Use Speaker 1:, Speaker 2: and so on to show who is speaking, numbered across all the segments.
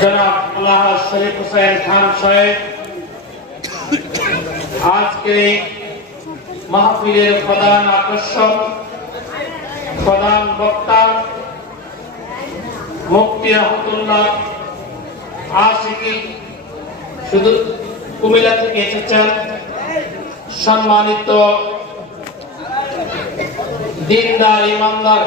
Speaker 1: জনাব আল্লাহ শরীফ হোসেন খান সাহেব, আজকে মাহফিলের প্রধান আকর্ষণ, প্রধান বক্তা মুক্তি রহমতুল্লাহ আশিকি শুধু কুমিল্লা থেকে এসেছেন। সম্মানিত দিনদার, ইমানদার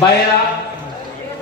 Speaker 1: পদ্মার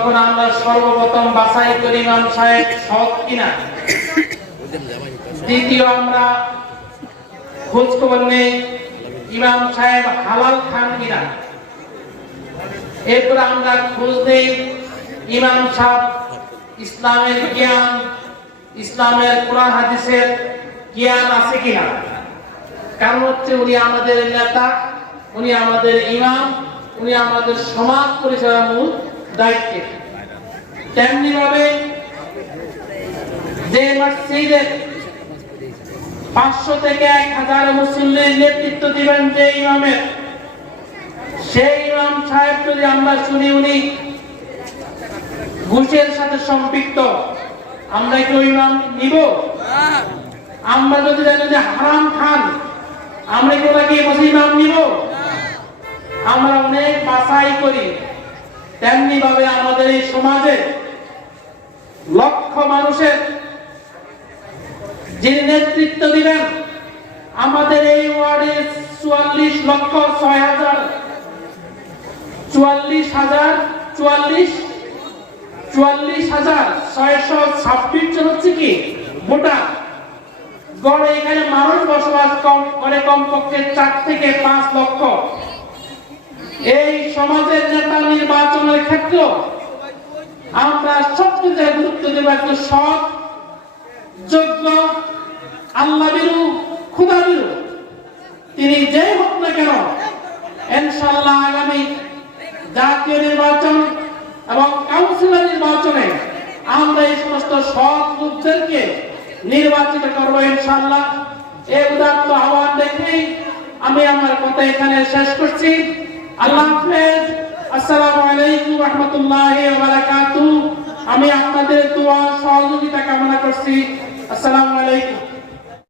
Speaker 1: তখন আমরা সর্বপ্রথম বাছাই করি ইমাম সাহেব সৎ কিনা? দ্বিতীয় আমরা খোঁজ খবর নেই ইমাম সাহেব হালাল খান কিনা? এরপর আমরা খোঁজ নেই ইমাম সাহেব ইসলামের জ্ঞান, ইসলামের কোরআন হাদিসের জ্ঞান আছে কিনা? কারণ হচ্ছে উনি আমাদের নেতা, উনি আমাদের ইমাম, উনি আমাদের সমাজ পরিচালনার মূল দায়িত্বে। তেমনি ভাবে যে মসজিদের পাঁচশো থেকে এক হাজার মুসল্লির নেতৃত্ব দিবেন যে ইমামের, সেই ইমাম সাহেব যদি আমরা শুনি উনি ঘুষের সাথে সম্পৃক্ত, আমরা কি ওই ইমাম নিব? আমরা যদি জানি যে হারাম খান, আমরা কি ওনাকে ইমাম নিব? আমরা অনেক বাছাই করি। তেমনি ভাবে আমাদের এই সমাজে লক্ষ মানুষের যিনি নেতৃত্ব দিবেন, আমাদের এই ওয়ার্ডে চুয়াল্লিশ লক্ষ ছয় হাজার, চুয়াল্লিশ হাজার, চুয়াল্লিশ চুয়াল্লিশ হাজার ছয়শো ছাব্বিশ জন হচ্ছে কি? ভোটার। গড়ে এখানে মানুষ বসবাস কম করে কমপক্ষে চার থেকে পাঁচ লক্ষ। এই সমাজের নেতা নির্বাচনের ক্ষেত্রে আমরা সবচেয়ে গুরুত্ব দেব একটু সৎ, যোগ্য আল্লাহ বিরু খুদা বিরু তিনি যে হোক না কেন, ইনশাআল্লাহ আগামী জাতীয় নির্বাচন এবং কাউন্সিলর নির্বাচনে আমরা এই সমস্ত সৎ লোকদেরকে নির্বাচিত করব ইনশাআল্লাহ। এই উদাত্ত আহ্বান দেখেই আমি আমার কথা এখানে শেষ করছি। আল্লাহ হাফেজ, আসসালামু আলাইকুম রহমতুল্লাহি ওয়া বারাকাতুহু। আমি আপনাদের দোয়া সহযোগিতা কামনা করছি। আসসালামু আলাইকুম।